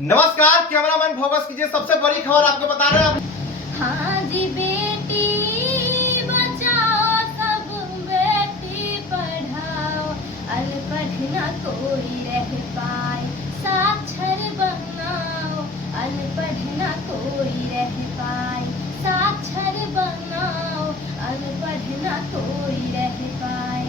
नमस्कार, cameraman focus कीजिए। सबसे बड़ी खबर आपको बता रहे हैं। हाँ जी, बेटी बचाओ, सब बेटी पढ़ाओ, अनपढ़ न कोई रह पाए, साक्षर बनाओ, अनपढ़ न कोई रह पाए, साक्षर बनाओ, अनपढ़ न कोई रह पाए।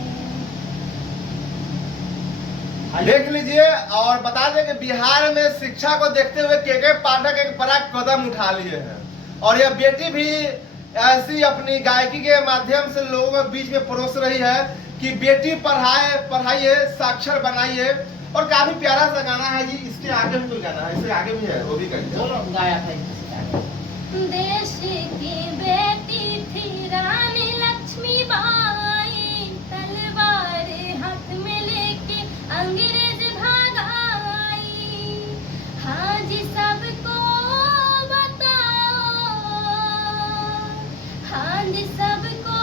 देख लीजिए और बता दें कि बिहार में शिक्षा को देखते हुए के पाठक एक बड़ा कदम उठा लिए हैं और यह बेटी भी ऐसी अपनी गायकी के माध्यम से लोगों के बीच में परोस रही है कि बेटी पढ़ाइए, साक्षर बनाइए। और काफी प्यारा सा गाना है जी। इसके आगे भी कोई गाना है, इसके आगे भी है, वो भी गाया था। देश की बेटी थी रानी लक्ष्मीबाई, तलवार हाथ में लेके अंग्रेज भागाई। हाँ जी, सबको बताओ, हाँ जी, सबको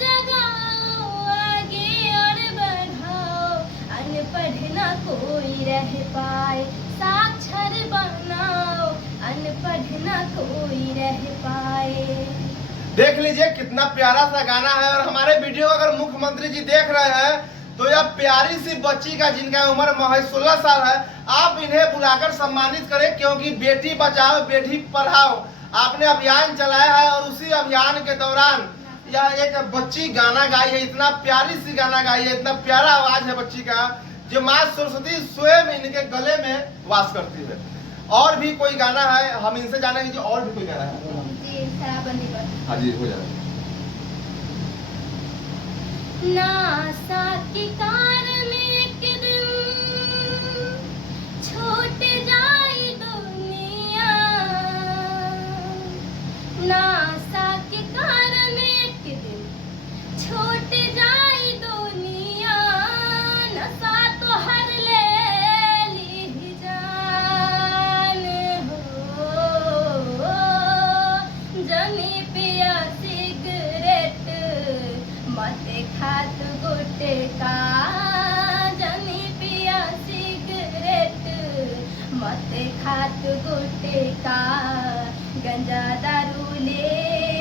जगाओ, आगे और बढ़ाओ, अनपढ़ न कोई रह पाए, साक्षर बनाओ, अनपढ़ न कोई रह पाए। देख लीजिए कितना प्यारा सा गाना है। और हमारे वीडियो अगर मुख्यमंत्री जी देख रहे हैं तो यह प्यारी सी बच्ची का, जिनका उम्र महज 16 साल है, आप इन्हें बुलाकर सम्मानित करें, क्योंकि बेटी बचाओ बेटी पढ़ाओ आपने अभियान चलाया है। और उसी अभियान के दौरान यह एक बच्ची गाना गाई है। इतना प्यारी सी गाना गाई है, इतना प्यारा आवाज है बच्ची का, जो माँ सरस्वती स्वयं इनके गले में वास करती है। और भी कोई गाना है, हम इनसे जानेंगे जी। और भी कोई गाना है जी, शराबबंदी पर। हाँ जी, हो जाए। नासा के कारण एक दिन छूट जाए दुनिया, नासा के कारण एक दिन छूट जाए दुनिया, नशा तो हर ले ली जान हो, जनी पिया सिगरेट मत खात गुटखा, जनी पिया सिगरेट मत खात गुटखा, गंजा दारू ले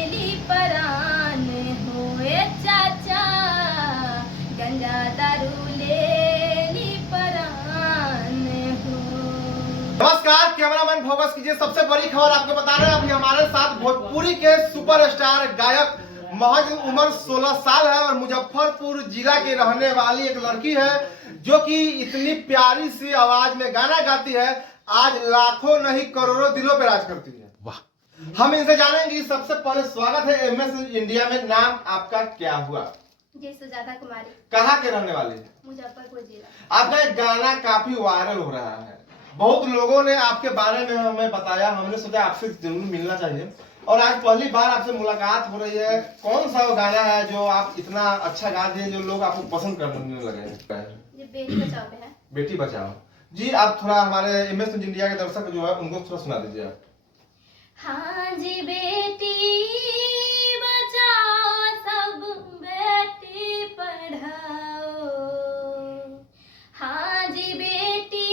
ली परान होए चाचा, गंजा दारू ले ली परान हो। नमस्कार, कैमरामैन फोकस कीजिए। सबसे बड़ी खबर आपको बता रहे हैं। अभी हमारे साथ भोजपुरी के सुपरस्टार गायक, महज उम्र 16 साल है और मुजफ्फरपुर जिला की रहने वाली एक लड़की है, जो कि इतनी प्यारी सी आवाज में गाना गाती है, आज लाखों नहीं करोड़ों दिलों पे राज करती है। वाह। हम इनसे जानेंगे। सबसे पहले स्वागत है एमएस इंडिया में। नाम आपका क्या हुआ? जी, सुजाता कुमारी। कहाँ के रहने वाली है? मुजफ्फरपुर जिला। आपका एक गाना काफी वायरल हो रहा है, बहुत लोगों ने आपके बारे में हमें बताया, हमने सोचा आपसे जरूर मिलना चाहिए और आज पहली बार आपसे मुलाकात हो रही है। कौन सा वो गाना है जो आप इतना अच्छा गाते हैं, जो लोग आपको पसंद करने लगे हैं? ये बेटी बचाओ पे है। बेटी बचाओ जी। आप थोड़ा हमारे एमएस इंडिया के दर्शक जो है उनको थोड़ा सुना दीजिए आप। हाँ जी, बेटी बचाओ, सब बेटी पढ़ाओ, हाँ जी, बेटी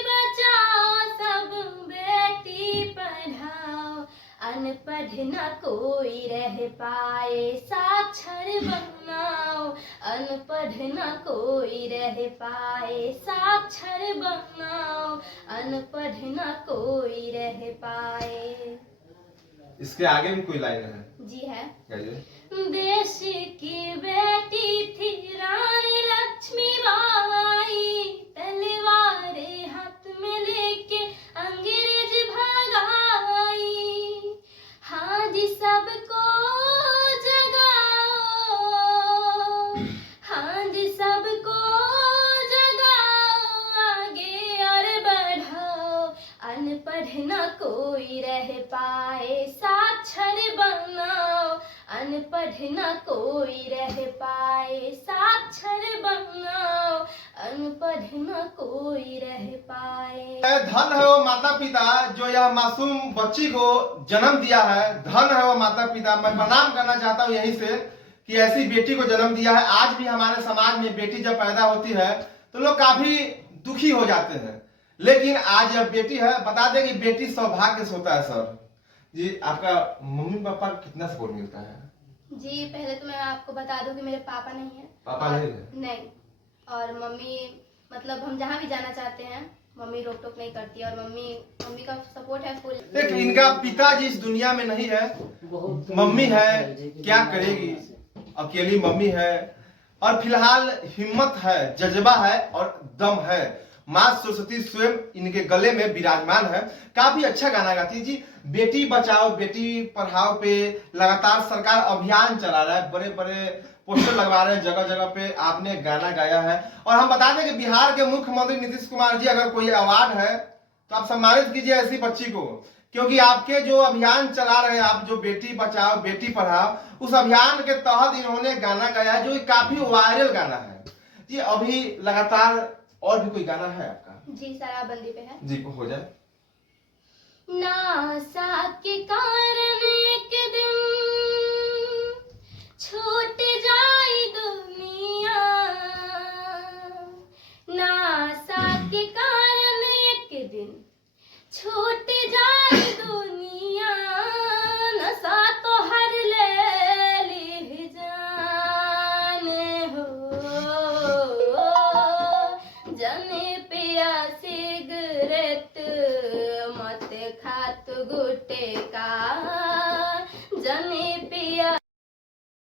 बचाओ, सब बेटी पढ़ाओ, अनपढ़ न कोई रह पाए, साक्षर बनाओ, अनपढ़ न कोई रह पाए, साक्षर बनाओ, अनपढ़ न कोई रह पाए। इसके आगे भी कोई लाइन है? जी है। कहिए। देश की बेटी थी रानी लक्ष्मीबाई, तलवार हाथ में लेके अंग्रेज भागाई। हाँ जी, सबको जगाओ, हाँ जी, सबको जगाओ, आगे और बढ़ाओ, अनपढ़ न कोई रह पाए, साक्षर बनाओ, अनपढ़ न कोई रह पाए, साक्षर बनाओ, अनपढ़ न कोई रह पाए। धन है वो माता पिता जो यह मासूम बच्ची को जन्म दिया है। धन है वो माता पिता। मैं प्रणाम करना चाहता हूँ यहीं से कि ऐसी बेटी को जन्म दिया है। आज भी हमारे समाज में बेटी जब पैदा होती है तो लोग काफी दुखी हो जाते हैं, लेकिन आज यह बेटी है, बता दें कि बेटी सौभाग्य से होता है सर जी। आपका मम्मी पापा को कितना सपोर्ट मिलता है? जी पहले तो मैं आपको बता दूं कि मेरे पापा नहीं है। पापा नहीं है? नहीं। और मम्मी मतलब हम जहाँ भी जाना चाहते हैं मम्मी रोक टोक नहीं करती, और मम्मी का सपोर्ट है फुल। देख, इनका पिताजी इस दुनिया में नहीं है, मम्मी है, क्या करेगी, अकेली मम्मी है, और फिलहाल हिम्मत है, जज्बा है और दम है। माँ सरस्वती स्वयं इनके गले में विराजमान है। काफी अच्छा गाना गाती है जी। बेटी बचाओ बेटी पढ़ाओ पे लगातार सरकार अभियान चला रहा है, बड़े बड़े पोस्टर लगवा रहे हैं जगह जगह पे। आपने गाना गाया है, और हम बता दें कि बिहार के मुख्यमंत्री नीतीश कुमार जी, अगर कोई अवार्ड है तो आप सम्मानित कीजिए ऐसी बच्ची को, क्योंकि आपके जो अभियान चला रहे हैं आप, जो बेटी बचाओ बेटी पढ़ाओ, उस अभियान के तहत इन्होंने गाना गाया है जो काफी वायरल गाना है जी। अभी लगातार और भी कोई गाना है आपका? जी शराबबंदी पे है जी, हो जाए। नासा के कारण एक दिन छूट जाए दुनिया, नासा के कारण एक दिन छूट जाए दुनिया, नशा तो हर ले ली जान हो, जने पिया सिगरेट मत खात गुटे का, जने पिया।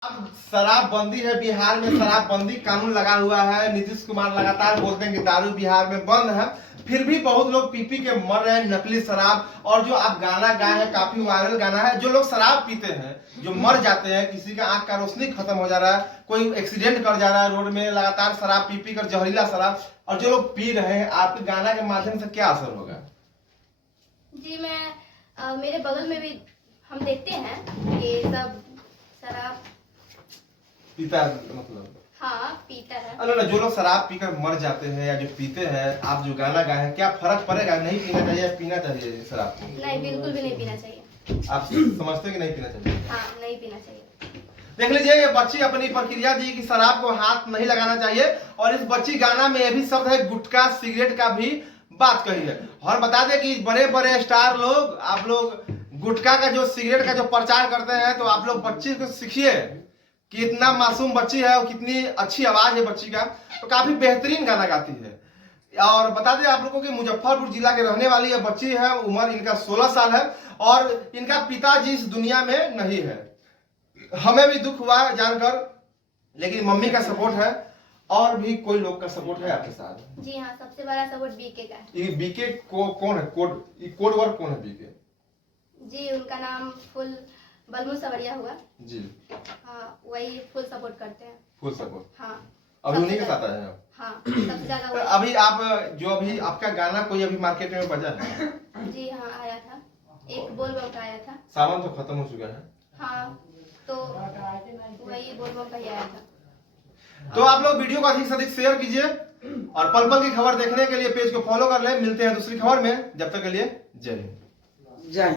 अब शराबबंदी है बिहार में, शराबबंदी कानून लगा हुआ है। नीतीश कुमार लगातार बोलते हैं कि दारू बिहार में बंद है, फिर भी बहुत लोग पी पी के मर रहे हैं नकली शराब। और जो आप गाना गाए हैं काफी वायरल गाना है। जो लोग शराब पीते हैं, जो मर जाते हैं, किसी का आंख का रोशनी खत्म हो जा रहा है, कोई एक्सीडेंट कर जा रहा है रोड में, लगातार शराब पी पी कर, जहरीला शराब, और जो लोग पी रहे हैं, आपके गाना के माध्यम से क्या असर होगा? जी मैं मेरे बगल में भी हम देखते हैं कि सब शराब पीता मतलब? हाँ पीता है। अरे जो लोग शराब पीकर मर जाते हैं या जो पीते हैं, आप जो गाना गाए हैं, क्या फर्क पड़ेगा? नहीं पीना चाहिए या पीना चाहिए शराब? नहीं, बिल्कुल भी नहीं पीना चाहिए। आप समझते हैं कि नहीं पीना चाहिए? हाँ नहीं पीना चाहिए। देख लीजिए, ये बच्ची अपनी प्रक्रिया दी कि शराब को हाथ नहीं लगाना चाहिए, और इस बच्ची गाना में ये भी शब्द है गुटखा सिगरेट का भी बात कही है। और बता दें कि बड़े बड़े स्टार लोग, आप लोग गुटखा का जो सिगरेट का जो प्रचार करते हैं, तो आप लोग बच्ची को सीखिए कि इतना मासूम बच्ची है और कितनी अच्छी आवाज है बच्ची का, तो काफी बेहतरीन गाना गाती है। और बता दें आप लोगों की मुजफ्फरपुर जिला के रहने वाली ये बच्ची है, उम्र इनका 16 साल है, और इनका पिताजी इस दुनिया में नहीं है। हमें भी दुख हुआ जानकर, लेकिन मम्मी का सपोर्ट है, और भी कोई लोग का सपोर्ट है आपके साथ? जी हाँ, सबसे बड़ा सपोर्ट बीके का है। ये बीके कौन है? कोड वर्ड कौन है बीके जी? उनका नाम फुल बलमू सवरिया हुआ जी। हाँ, वही फुल सपोर्ट करते हैं। Full support? हाँ। अभी उन्हीं के साथ आए हैं? हाँ, सबसे ज्यादा तो वही। अभी आप जो अभी आपका गाना कोई अभी मार्केट में बजा है? जी हाँ, आया था, एक बोल बम का आया था। सावन तो खत्म हो चुका है। हाँ, तो वही बोल बम का ही आया था। तो आप लोग वीडियो को अधिक से अधिक शेयर कीजिए, और पल पल की खबर देखने के लिए पेज को फॉलो कर ले। मिलते हैं दूसरी खबर में, जब तक के लिए जय हिंद। जय